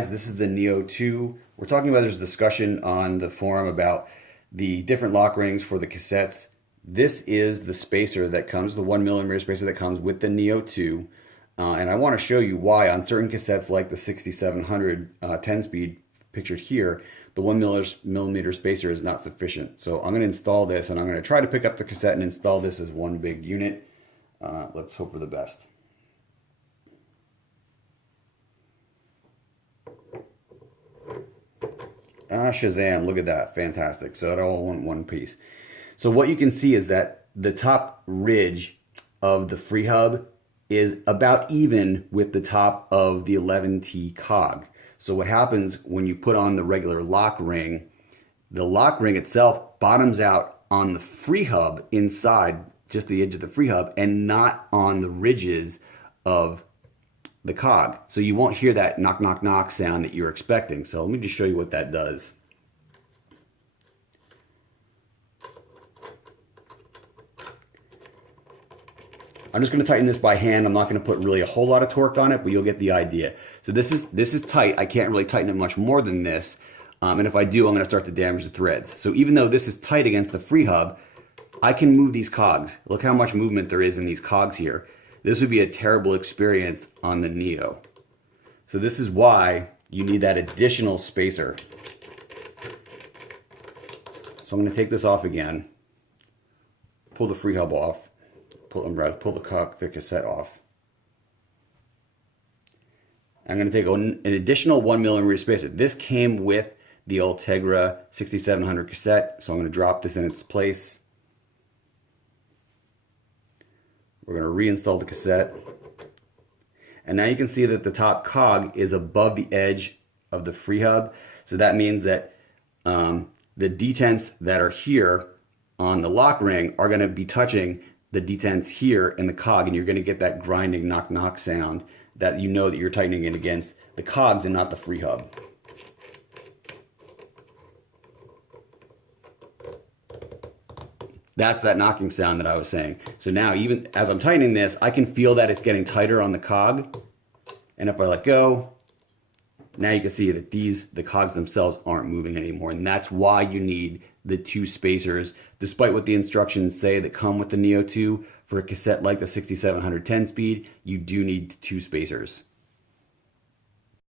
This is the Neo 2. We're talking about there's a discussion on the forum about the different lock rings for the cassettes. This is the spacer that comes, the 1mm spacer that comes with the Neo 2. And I want to show you why on certain cassettes like the 6700 10-speed pictured here, the 1mm spacer is not sufficient. So I'm going to install this and I'm going to try to pick up the cassette and install this as one big unit. Let's hope for the best. Shazam, look at that, fantastic. So it all went one piece. So what you can see is that the top ridge of the freehub is about even with the top of the 11T cog. So what happens when you put on the regular lock ring, the lock ring itself bottoms out on the freehub inside, just the edge of the freehub, and not on the ridges of the cog. So you won't hear that knock, knock, knock sound that you're expecting. So let me just show you what that does. I'm just going to tighten this by hand. I'm not going to put really a whole lot of torque on it, but you'll get the idea. So this is tight. I can't really tighten it much more than this. And if I do, I'm going to start to damage the threads. So even though this is tight against the freehub, I can move these cogs. Look how much movement there is in these cogs here. This would be a terrible experience on the Neo. So this is why you need that additional spacer. So I'm going to take this off again, pull the freehub off, pull the cassette off. I'm going to take an additional 1mm spacer. This came with the Ultegra 6700 cassette, so I'm going to drop this in its place. We're going to reinstall the cassette. And now you can see that the top cog is above the edge of the freehub. So that means that the detents that are here on the lock ring are going to be touching the detents here in the cog, and you're going to get that grinding knock knock sound that you know that you're tightening it against the cogs and not the freehub. That's that knocking sound that I was saying. So now even as I'm tightening this, I can feel that it's getting tighter on the cog. And if I let go, now you can see that the cogs themselves aren't moving anymore. And that's why you need the two spacers, despite what the instructions say that come with the Neo 2. For a cassette like the 6700 10-speed, you do need two spacers.